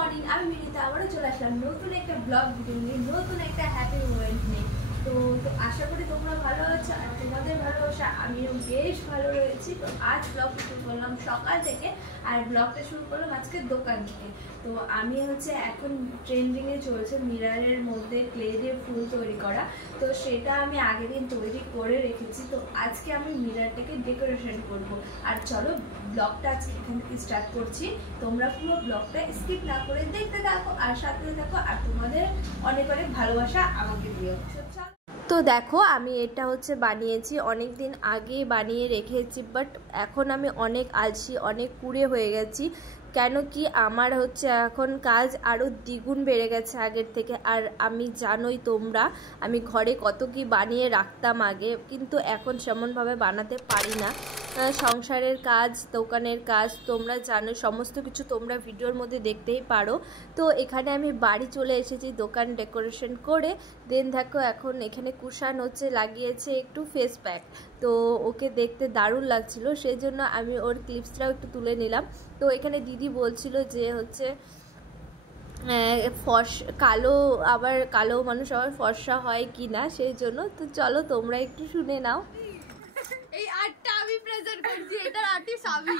Morning, আমি মিনিতে আবারও চলে আসলাম নতুন একটা ব্লগ ভিডিও নিয়ে, নতুন একটা হ্যাপি মোমেন্ট নিয়ে। তো আশা করি তোমরা ভালো আছো, আর তোমাদের ভালোবাসা আমিও বেশ ভালো রয়েছি। তো আজ ব্লগটা শুরু করলাম সকাল থেকে, আর ব্লগটা শুরু করলাম আজকে দোকান থেকে। তো আমি এখন ট্রেন্ডিংয়ে চলছে মিরারের মধ্যে ক্লে দিয়ে ফুল তৈরি করা। তো সেটা আমি আগের দিন তৈরি করে রেখেছি। তো আজকে আমি মিরারটাকে ডেকোরেশন করব। আর চলো ব্লগটা আজকে এখান থেকে স্টার্ট করছি। তোমরা পুরো ব্লগটা স্কিপ না করে দেখতে থাকো আর সাথে থাকো, আর তোমাদের অনেক অনেক ভালোবাসা আমাকে দিও। তো দেখো আমি এটা বানিয়েছি, অনেক দিন আগে বানিয়ে রেখেছি, বাট এখন আমি অনেক আলসি, অনেক কুড়ে হয়ে গেছি। কেন কি আমার এখন কাজ আরও দ্বিগুণ বেড়ে গেছে আগের থেকে। আর আমি জানোই তোমরা, আমি ঘরে কত কি বানিয়ে রাখতাম আগে, কিন্তু এখন সেমনভাবে বানাতে পারি না। সংসারের কাজ, দোকানের কাজ, তোমরা জানো সমস্ত কিছু তোমরা ভিডিওর মধ্যে দেখতেই পারো। তো এখানে আমি বাড়ি চলে এসেছি দোকান ডেকোরেশন করে। দেন দেখো এখন এখানে কুশান লাগিয়েছে একটু ফেস প্যাক। তো ওকে দেখতে দারুণ লাগছিল, সেই জন্য আমি ওর ক্লিপসটাও একটু তুলে নিলাম। তো এখানে দিদি বলছিল যে কালো, আবার কালো মানুষ আবার ফর্সা হয় কি না, সেই জন্য। তো চলো তোমরা একটু শুনে নাও। এই আর্টটা আমি প্রেজেন্ট করছি, এটার আর্টিস্ট আমি।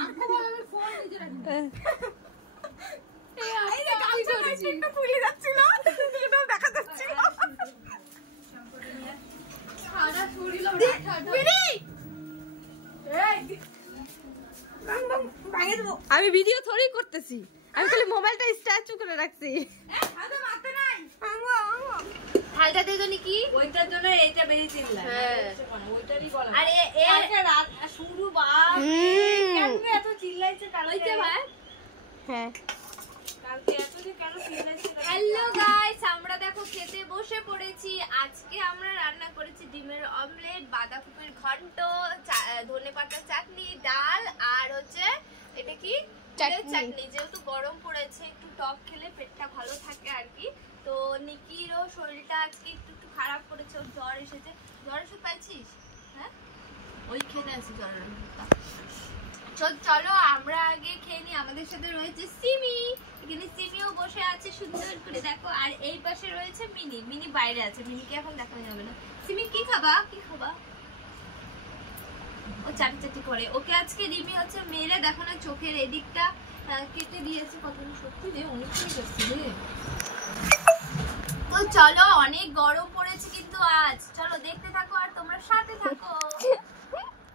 এই আর্টটা আমি করছি। একটু ফুলে যাচ্ছিল, এটাও দেখা যাচ্ছিল। সারা ছড়িল বিড়ি। আমি ভিডিও থোড়ি করতেছি, আমি খালি মোবাইলটা স্ট্যাচু করে রাখছি। হালটা দিয়ে জন্য কি ওইটার জন্য এইটা বেরিয়েছিল। হ্যাঁ ওইটারই বলা। আরে এর রাত শুরু বাপ কেন এত চিল্লাইছে কালকে ভাই? হ্যাঁ কালকে এত যে কেন চিল্লাইছে? হ্যালো গাইস, আমরা দেখো খেতে বসে পড়েছি। আজকে আমরা রান্না করেছি ডিমের অমলেট, বাঁধাকপির ঘন্ট, ধনেপাতার চাটনি, ডাল, আর এটা কি চাটনি। যেহেতু গরম পড়েছে, একটু টক খেলে পেটটা ভালো থাকে আর কি। তো নিকিরও শরীরটা আজকে একটু খারাপ করেছে, ওর জ্বর এসেছে। জ্বর ওষুধ পাইছিস? হ্যাঁ ওই খেতে আছি জ্বরের ওষুধটা। চলো আমরা আগে খেয়ে নি। আমাদের সাথে রয়েছে সিমি, এখানে সিমিও বসে আছে সুন্দর করে দেখো। আর এই পাশে রয়েছে মিনি, মিনি বাইরে আছে, মিনিকে এখন দেখানো যাবে না। সিমি কি খাবা? কি খাবা? ও চাটি চাটি করে। ওকে আজকে রিমি মেরে দেখো না চোখের এদিকটা কেটে দিয়েছে। কতদিন সত্যি রে, অনেক হয়ে গেছে রে। তো চলো, অনেক গরম পড়েছে কিন্তু আজ। চলো দেখতে থাকো আর তোমরা সাথে থাকো।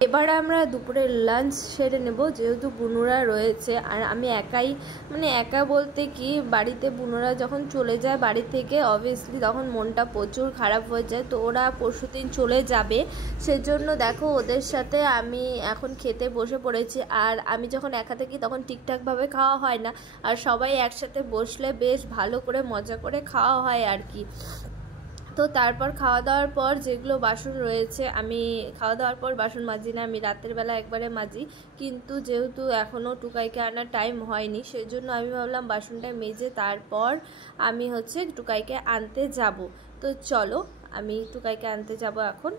এবারে আমরা দুপুরের লাঞ্চ সেরে নেব, যেহেতু বুনুরা রয়েছে। আর আমি একাই, একা বলতে কি, বাড়িতে বুনুরা যখন চলে যায় বাড়ি থেকে, অবভিয়াসলি তখন মনটা প্রচুর খারাপ হয়ে যায়। তো ওরা পরশুদিন চলে যাবে, সেজন্য দেখো ওদের সাথে আমি এখন খেতে বসে পড়েছি। আর আমি যখন একা থাকি তখন ঠিকঠাকভাবে খাওয়া হয় না, আর সবাই একসাথে বসলে বেশ ভালো করে মজা করে খাওয়া হয় আর কি। তো তারপর খাওয়া দাওয়ার পর যেগুলো বাসন রয়েছে, আমি খাওয়া দাওয়ার পর বাসন মাজি না, আমি রাতের বেলা একবারে মাজি। কিন্তু যেহেতু এখনও টুকাইকে আনার টাইম হয়নি, সেই জন্য আমি ভাবলাম বাসনটা মেজে তারপর আমি টুকাইকে আনতে যাব। তো চলো আমি টুকাইকে আনতে যাব এখন।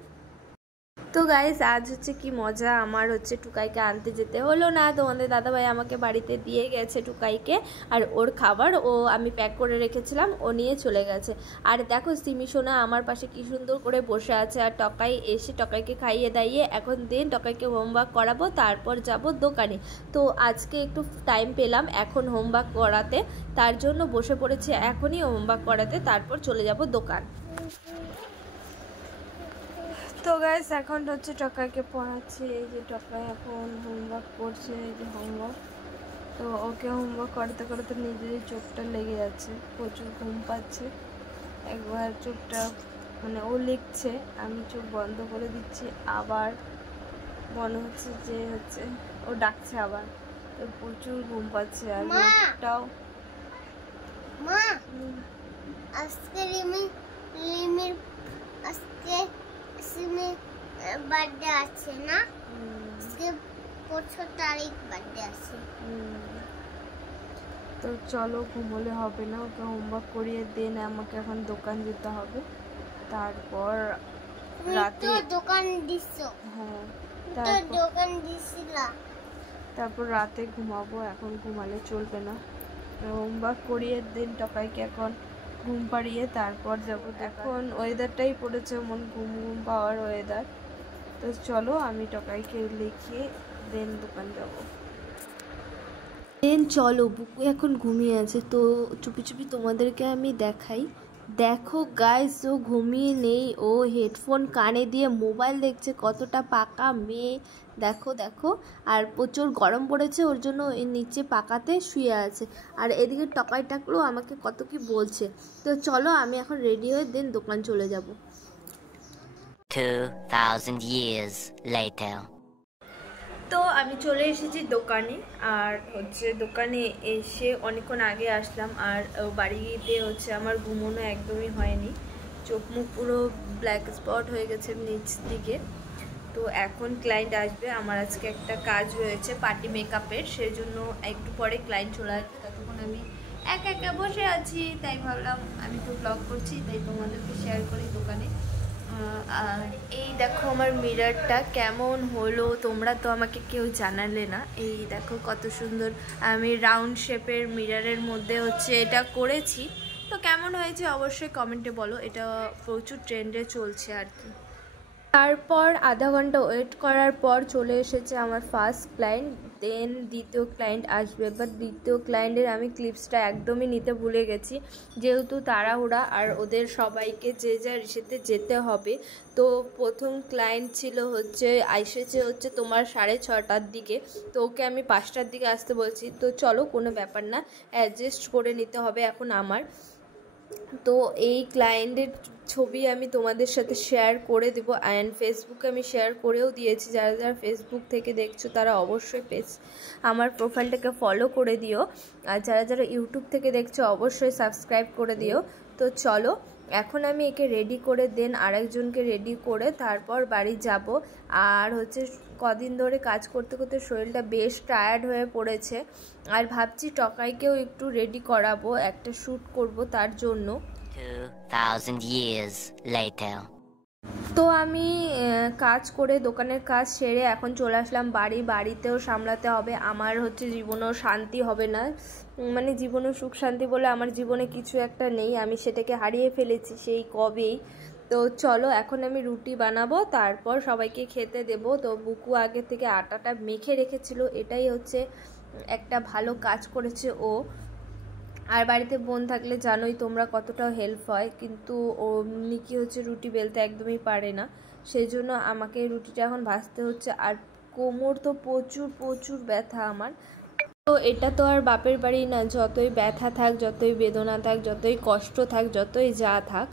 তো গাইস আজ কি মজা, আমার টুকাইকে আনতে যেতে হলো না। তোমাদের দাদাভাই আমাকে বাড়িতে দিয়ে গেছে টুকাইকে, আর ওর খাবার আমি প্যাক করে রেখেছিলাম, ও নিয়ে চলে গেছে। আর দেখো সিমি সোনা আমার পাশে কি সুন্দর করে বসে আছে। আর টকাই এসে টকাইকে খাইয়ে দাইয়ে এখন টকাইকে হোমওয়ার্ক করাবো, তারপর যাব দোকানে। তো আজকে একটু টাইম পেলাম এখন হোমওয়ার্ক করাতে, তার জন্য বসে পড়েছি এখনই হোমওয়ার্ক করাতে, তারপর চলে যাব দোকান। তো গাইস এখন টকাইকে পড়াচ্ছি। এই যে টকাই এখন হোমওয়ার্ক করছে, এই যে হোমওয়ার্ক। তো ওকে হোমওয়ার্ক করতে করতে নিজেরই চোখটা লেগে যাচ্ছে, প্রচুর ঘুম পাচ্ছে। একবার চোখটা ও লিখছে, আমি চোখ বন্ধ করে দিচ্ছি, আবার মনে হচ্ছে যে ও ডাকছে আবার। তো প্রচুর ঘুম পাচ্ছে। আর চোখটাও আজকে রিমির আজকে বার্থডে আছে না, আজকে 25 তারিখ বার্থডে আছে। তো চলো ঘুমোলে হবে না, ওকে হোমওয়ার্ক করিয়ে দেন, আমাকে এখন দোকান যেতে হবে। তারপর রাতে দোকান দিছো? হ্যাঁ দোকান দিছিলা। তারপর রাতে ঘুমাবো, এখন ঘুমালে চলবে না। হোমওয়ার্ক করিয়ে দিন টকাইকে, এখন ঘুম পাড়িয়ে তারপর যাব। এখন ওয়েদারটাই পড়েছে মন ঘুম ঘুম পাওয়ার ওয়েদার। তো চলো আমি টকাইকে লিখিয়ে দেন দোকান যাব। দেন চলো, বুকু এখন ঘুমিয়ে আছে, তো চুপি চুপি তোমাদেরকে আমি দেখাই। দেখো গাইস, ও ঘুমিয়ে নেই, ও হেডফোন কানে দিয়ে মোবাইল দেখছে, কতটা পাকা মেয়ে। দেখো দেখো, আর প্রচুর গরম পড়েছে ওর জন্য এর নিচে পাকাতে শুয়ে আছে। আর এদিকে টকাই টাকলো আমাকে কত কি বলছে। তো চলো আমি এখন রেডি হয়ে দেন দোকান চলে যাব। 2000 years later. তো আমি চলে এসেছি দোকানে, আর হচ্ছে দোকানে এসে অনেকক্ষণ আগে আসলাম। আর বাড়িতে হচ্ছে আমার ঘুমোনো একদমই হয়নি, চোখ মুখ পুরো ব্ল্যাক স্পট হয়ে গেছে নিচ দিকে। তো এখন ক্লায়েন্ট আসবে, আমার আজকে একটা কাজ রয়েছে পার্টি মেকআপের, সেই জন্য একটু পরে ক্লায়েন্ট চলে আসবে। ততক্ষণ আমি একা একা বসে আছি, তাই ভাবলাম আমি তো ব্লগ করছি, তাই তোমাদেরকে শেয়ার করি দোকানে। আর এই দেখো আমার মিররটা কেমন হলো, তোমরা তো আমাকে কেউ জানালে না। এই দেখো কত সুন্দর, আমি রাউন্ড শেপের মিররের মধ্যে হচ্ছে এটা করেছি। তো কেমন হয়েছে অবশ্যই কমেন্টে বলো, এটা প্রচুর ট্রেন্ডে চলছে আর কি। তারপর আধা ঘন্টা ওয়েট করার পর চলে এসেছে আমার ফার্স্ট ক্লায়েন্ট, দেন দ্বিতীয় ক্লায়েন্ট আসবে। বাট দ্বিতীয় ক্লায়েন্টের আমি ক্লিপসটা একদমই নিতে ভুলে গেছি, যেহেতু তাড়াহুড়া আর ওদের সবাইকে যে যার ইসেতে যেতে হবে। তো প্রথম ক্লায়েন্ট ছিল হচ্ছে এসেছে হচ্ছে তোমার 6:30টার দিকে, তো ওকে আমি 5টার দিকে আসতে বলছি। তো চলো কোনো ব্যাপার না, অ্যাডজাস্ট করে নিতে হবে এখন আমার। তো এই ক্লায়েন্টের ছবি আমি তোমাদের সাথে শেয়ার করে দেবো, অ্যান্ড ফেসবুকে আমি শেয়ার করেও দিয়েছি। যারা যারা ফেসবুক থেকে দেখছো তারা অবশ্যই আমার প্রোফাইলটাকে ফলো করে দিও, আর যারা যারা ইউটিউব থেকে দেখছো অবশ্যই সাবস্ক্রাইব করে দিও। তো চলো এখন আমি একে রেডি করে দেন আরেকজনকে রেডি করে তারপর বাড়ি যাব। আর হচ্ছে কদিন ধরে কাজ করতে করতে শরীরটা বেশ টায়ার্ড হয়ে পড়েছে, আর ভাবছি টকাইকেও একটু রেডি করাবো, একটা শ্যুট করব তার জন্য। 2000 years later. তো আমি কাজ করে দোকানের কাজ সেরে এখন চলে আসলাম বাড়িতেও সামলাতে হবে, আমার হচ্ছে জীবনেও শান্তি হবে না, মানে জীবনেও সুখ শান্তি বলে আমার জীবনে কিছু একটা নেই, আমি সেটাকে হারিয়ে ফেলেছি সেই কবেই। তো চলো এখন আমি রুটি বানাবো, তারপর সবাইকে খেতে দেব। তো বুকু আগে থেকে আটাটা মেখে রেখেছিল, এটাই হচ্ছে একটা ভালো কাজ করেছে ও। আর বাড়িতে বোন থাকলে জানোই তোমরা কতটা হেল্প হয়, কিন্তু ও নিকি হচ্ছে রুটি বেলতে একদমই পারে না, সেই জন্য আমাকে রুটিটা এখন ভাজতে হচ্ছে। আর কোমর তো প্রচুর প্রচুর ব্যথা আমার। তো এটা তো আর বাপের বাড়ি না, যতই ব্যথা থাক, যতই বেদনা থাক, যতই কষ্ট থাক, যতই যা থাক,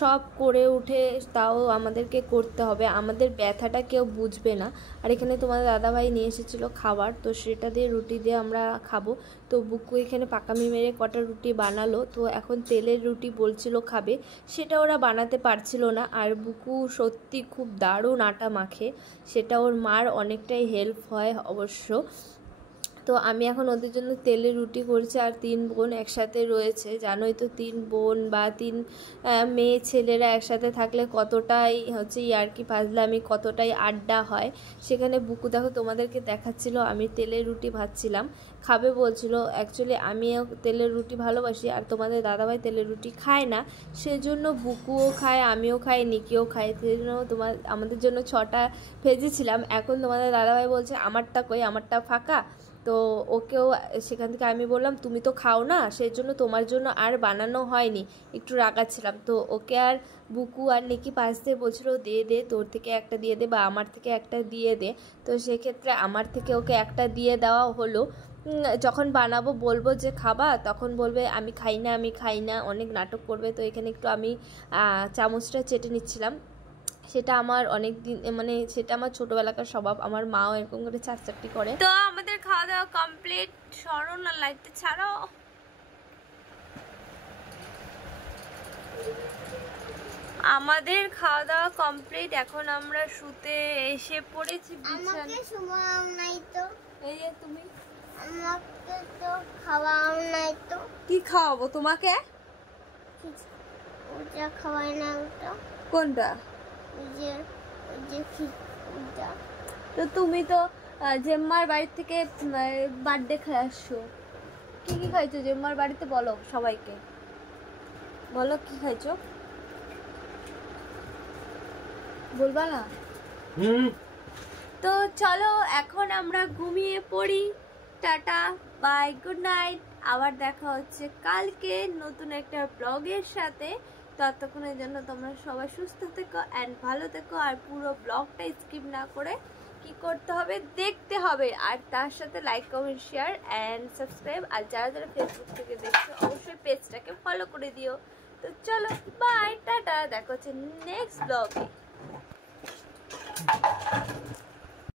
সব করে উঠে তাও আমাদেরকে করতে হবে, আমাদের ব্যথাটা কেউ বুঝবে না। আর এখানে তোমাদের দাদাভাই নিয়ে এসেছিলো খাবার, তো সেটা দিয়ে রুটি দিয়ে আমরা খাবো। তো বুকু এখানে পাকামি মেরে কটা রুটি বানালো, তো এখন তেলের রুটি বলছিল খাবে, সেটা ওরা বানাতে পারছিল না। আর বুকু সত্যি খুব দারুণ আটা মাখে, সেটা ওর মার অনেকটাই হেল্প হয় অবশ্য। তো আমি এখন ওদের জন্য তেলের রুটি করছি। আর 3 বোন একসাথে রয়েছে, জানোই তো 3 বোন বা 3 মেয়ে ছেলেরা একসাথে থাকলে কতটাই হচ্ছে ইয়ার্কি ফাজলামি, কতটাই আড্ডা হয়। সেখানে বুকু দেখো তোমাদেরকে দেখাচ্ছিল আমি তেলের রুটি ভাজছিলাম, খাবে বলছিল। অ্যাকচুয়ালি আমিও তেলের রুটি ভালোবাসি, আর তোমাদের দাদাভাই তেলের রুটি খায় না, সেজন্য বুকুও খায়, আমিও খাই, নিকিও খাই, সেই জন্য আমাদের জন্য 6টা ভেজেছিলাম। এখন তোমাদের দাদাভাই বলছে আমারটা কই, আমারটা ফাঁকা। তো ওকেও সেখান থেকে আমি বললাম তুমি তো খাও না, সেই জন্য তোমার জন্য আর বানানো হয়নি, একটু রাগাচ্ছিলাম। তো ওকে আর বুকু আর নিকি পাশ দিয়ে বলছিল দিয়ে দে, তোর থেকে একটা দিয়ে দে বা আমার থেকে একটা দিয়ে দে। তো সেক্ষেত্রে আমার থেকে ওকে একটা দিয়ে দেওয়া হলো। যখন বানাবো বলবো যে খাবা, তখন বলবে আমি খাই না, আমি খাই না, অনেক নাটক করবে। তো এখানে একটু আমি চামচটা চেটে নিচ্ছিলাম, সেটা আমার অনেক দিন, মানে সেটা আমার ছোটবেলাকার স্বভাব, আমার মাও এরকম করে চারচারটি করে। তো আমাদের খাওয়া দাওয়া কমপ্লিট, সরো না লাইটটা ছাড়ো। আমাদের খাওয়া দাওয়া কমপ্লিট, এখন আমরা শুতে এসে পড়েছি আমাকে সময় নাই তো। এই যে তুমি, আমাকে তো খাওয়াও নাই তো। কি খাওয়াবো তোমাকে? ওটা খাওয়াই না, ওটা কোনটা? ওই যে ওটা। তো তুমি তো জেম্মার বাড়ি থেকে বার্থডে খেয়ে আসছো, কি কি খাইছো জেম্মার বাড়িতে? বলো সবাইকে, বলো কি খাইছো, বলবা না? তো চলো এখন আমরা ঘুমিয়ে পড়ি। Tata, bye, good night. আবার দেখা হচ্ছে কালকে নতুন একটা ব্লগের সাথে। ততক্ষণের জন্য তোমরা সবাই সুস্থ থেকো অ্যান্ড ভালো থেকো। আর পুরো ব্লগটা স্কিপ না করে কি করতে হবে দেখতে হবে, আর তার সাথে like comment share and subscribe. আর যারা যারা ফেসবুক থেকে দেখছো অবশ্যই পেজটাকে ফলো করে দিও। তো চলো বাই, টাটা, দেখা হচ্ছে নেক্সট ব্লগে।